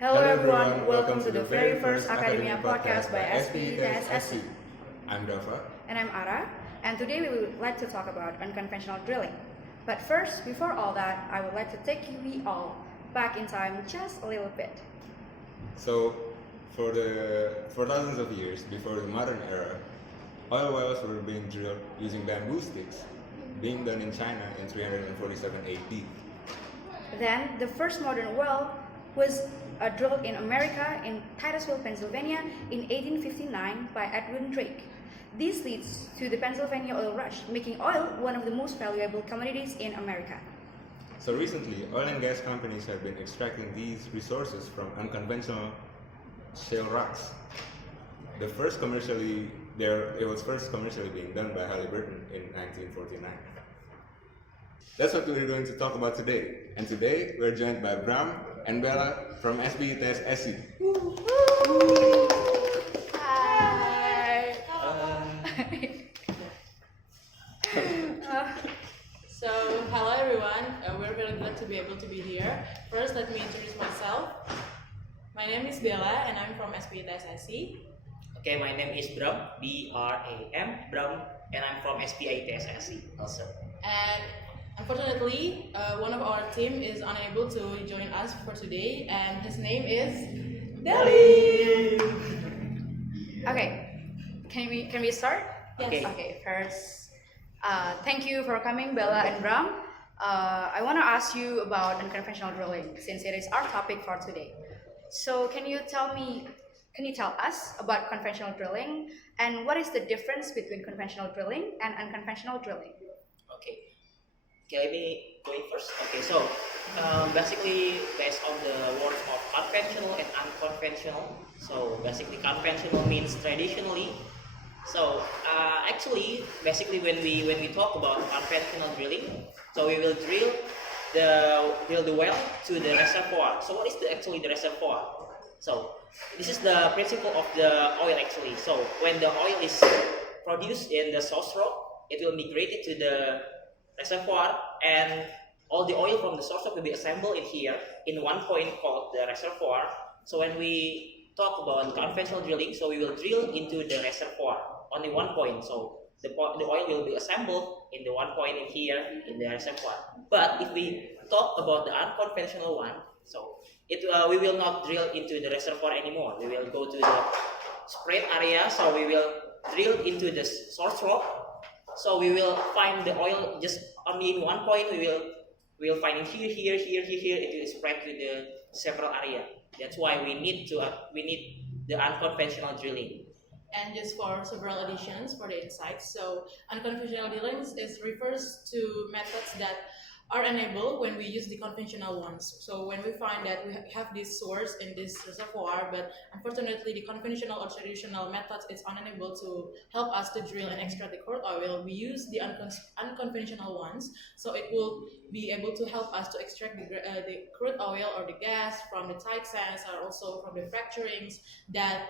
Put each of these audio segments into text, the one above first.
Hello everyone, welcome to the very first Academia podcast by SPTSSC. I'm Dava. And I'm Ara, and today we would like to talk about unconventional drilling. But first, before all that, I would like to take you all back in time just a little bit. So, for thousands of years before the modern era, oil wells were being drilled using bamboo sticks, being done in China in 347 AD. Then, the first modern well was drilled in America in Titusville, Pennsylvania in 1859 by Edwin Drake. This leads to the Pennsylvania oil rush, making oil one of the most valuable commodities in America. So recently, oil and gas companies have been extracting these resources from unconventional shale rocks. It was first commercially being done by Halliburton in 1949. That's what we're going to talk about today. And today, we're joined by Bram and Bella from SPTSSC. Hi! So, hello everyone. We're very glad to be able to be here. First, let me introduce myself. My name is Bella and I'm from SPTSSC. Okay, my name is Bram, B-R-A-M, Bram, and I'm from SPITSSC also. And unfortunately, one of our team is unable to join us for today, and his name is Deli. Okay, can we start? Yes. Okay, first, thank you for coming, Bella and Bram. I want to ask you about unconventional drilling since it is our topic for today. So, can you tell us about conventional drilling and what is the difference between conventional drilling and unconventional drilling? Okay, let me go in first. Okay, so basically based on the words of conventional and unconventional. So basically conventional means traditionally. So actually, basically when we talk about conventional drilling, so we will drill the well to the reservoir. So what is actually the reservoir? So this is the principle of the oil actually. So when the oil is produced in the source rock, it will migrate to the reservoir, and all the oil from the source rock will be assembled in here in one point called the reservoir. So when we talk about conventional drilling, so we will drill into the reservoir only one point. So the oil will be assembled in the one point in here in the reservoir. But if we talk about the unconventional one, so we will not drill into the reservoir anymore. We will go to the spread area. So we will drill into the source rock. So we will find the oil just only in one point. We will find it here. It will spread to the several area. That's why we need the unconventional drilling. And just for several additions for the insights, so unconventional drilling refers to methods that are enabled when we use the conventional ones. So when we find that we have this source in this reservoir, but unfortunately the conventional or traditional methods is unable to help us to drill and extract the crude oil, we use the unconventional ones. So it will be able to help us to extract the crude oil or the gas from the tight sands, or also from the fracturings that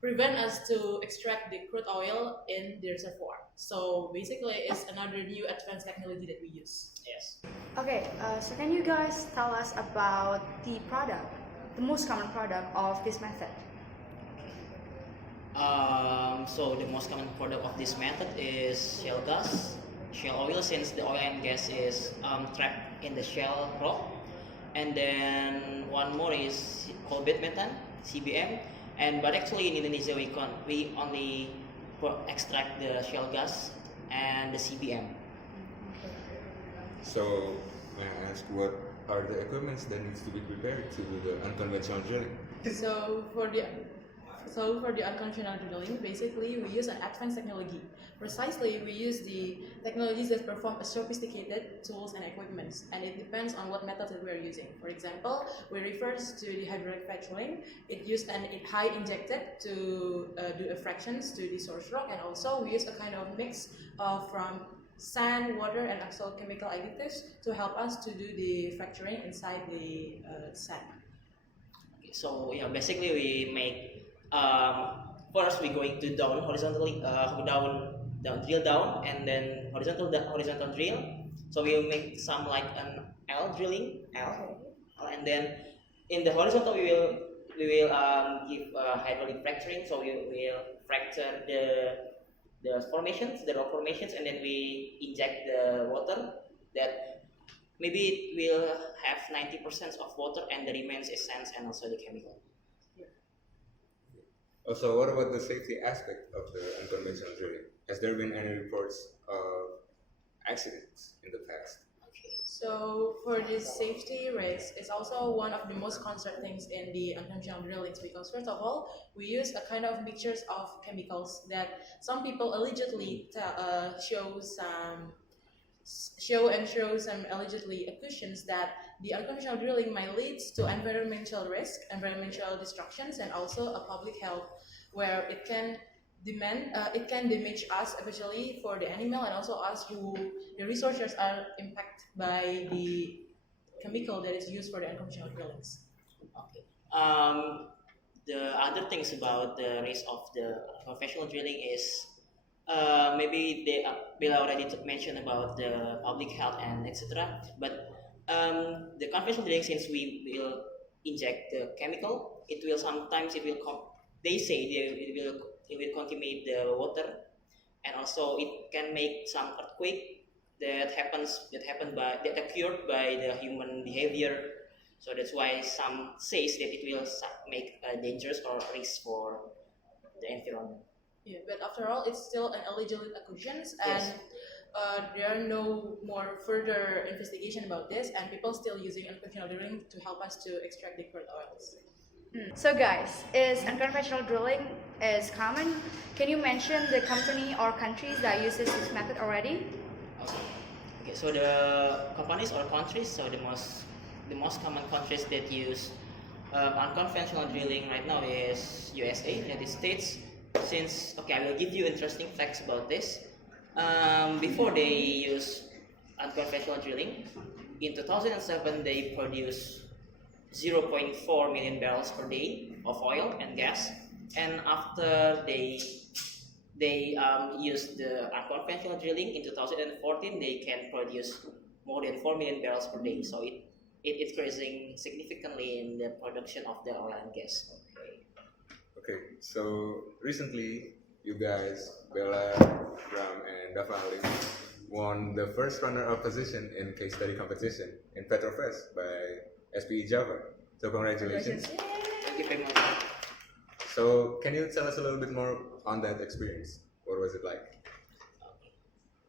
prevent us to extract the crude oil in the reservoir. So basically, it's another new advanced technology that we use. Yes. Okay, so can you guys tell us about the most common product of this method? So the most common product of this method is shale gas, shale oil, since the oil and gas is trapped in the shale rock. And then one more is coal bed methane, CBM. But actually in Indonesia we only extract the shale gas and the CBM. So, may I ask what are the equipments that needs to be prepared to do the unconventional drilling? So for the unconventional drilling, basically we use an advanced technology. Precisely, we use the technologies that perform sophisticated tools and equipments, and it depends on what method that we are using. For example, we refer to the hydraulic fracturing. It used an high injected to do fractions to the source rock, and also we use a kind of mix from sand, water, and also chemical additives to help us to do the fracturing inside the sand. Okay, so yeah, basically we make first we're going to down horizontally, drill down, and then horizontal drill. So we'll make some like an L drilling, and then in the horizontal we will we will give hydraulic fracturing, so we will fracture the formations, the rock formations, and then we inject the water that maybe it will have 90% of water and the remains is sands and also the chemical. Also, what about the safety aspect of the unconventional drilling? Has there been any reports of accidents in the past? So for this safety risk, it's also one of the most concerned things in the unconventional drillings because first of all, we use a kind of mixtures of chemicals that some people allegedly show some allegedly accusations that the unconventional drilling might lead to environmental risk, environmental destructions, and also a public health where it can damage us, especially for the animal and also us who the researchers are impacted by the chemical that is used for the unconventional drillings. Okay. The other things about the risk of the conventional drilling is maybe Bella already mentioned about the public health and etc. But the conventional drilling, since we will inject the chemical, it will sometimes it will they say it will contaminate the water, and also it can make some earthquake that occurred by the human behavior. So that's why some says that it will make a dangerous or risk for the environment. Yeah, but after all, it's still an alleged accusations, and Yes. there are no more further investigation about this, and people still using unconventional drilling to help us to extract the crude oils. So guys, is unconventional drilling is common? Can you mention the company or countries that uses this method already? Okay. So the companies or countries, so the most common countries that use unconventional drilling right now is USA, United States. Since okay, I will give you interesting facts about this. Before they use unconventional drilling, in 2007 they produced 0.4 million barrels per day of oil and gas, and after they used the unconventional drilling in 2014, they can produce more than 4 million barrels per day. So it's increasing significantly in the production of the oil and gas. Okay, so recently you guys, Bella, Ram, and Dava Ali, won the first runner-up position in case study competition in Petrofest by SPE Java. So congratulations. Thank you very much. So can you tell us a little bit more on that experience? What was it like?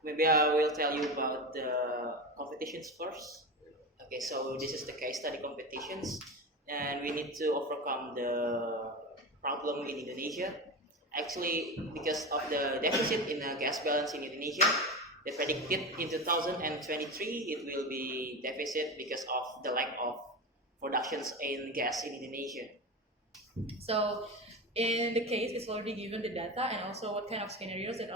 Maybe I will tell you about the competitions first. Okay, so this is the case study competitions, and we need to overcome the problem in Indonesia. Actually, because of the deficit in the gas balance in Indonesia, they predicted in 2023 it will be deficit because of the lack of productions in gas in Indonesia. So, in the case, it's already given the data and also what kind of scenarios that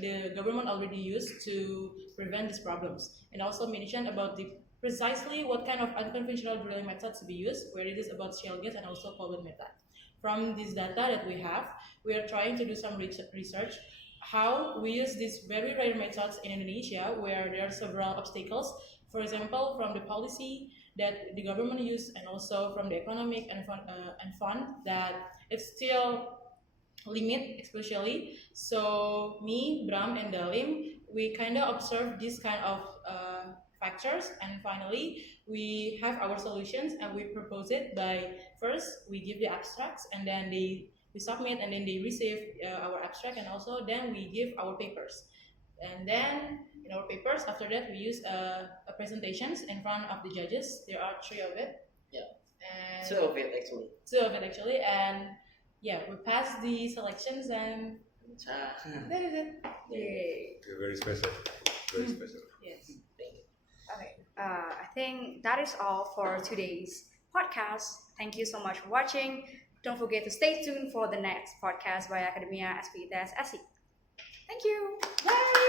the government already used to prevent these problems, and also mentioned about the precisely what kind of unconventional drilling methods to be used, where it is about shale gas and also coal method. From this data that we have, we are trying to do some research how we use these very rare methods in Indonesia, where there are several obstacles. For example, from the policy that the government use, and also from the economic and fund that it's still limit, especially. So me, Bram, and Dalim, we kind of observe this kind of factors, and finally we have our solutions and we propose it by first we give the abstracts, and then we submit, and then they receive our abstract, and also then we give our papers, and then in our papers after that we use a presentations in front of the judges. There are three of it. Yeah. And Two of it actually. two of it actually, and yeah, we passed the selections, and that is it. Yay. You're very special. Very special. Yes. Okay, I think that is all for today's podcast. Thank you so much for watching. Don't forget to stay tuned for the next podcast by Academia SPITS SE. Thank you. Bye.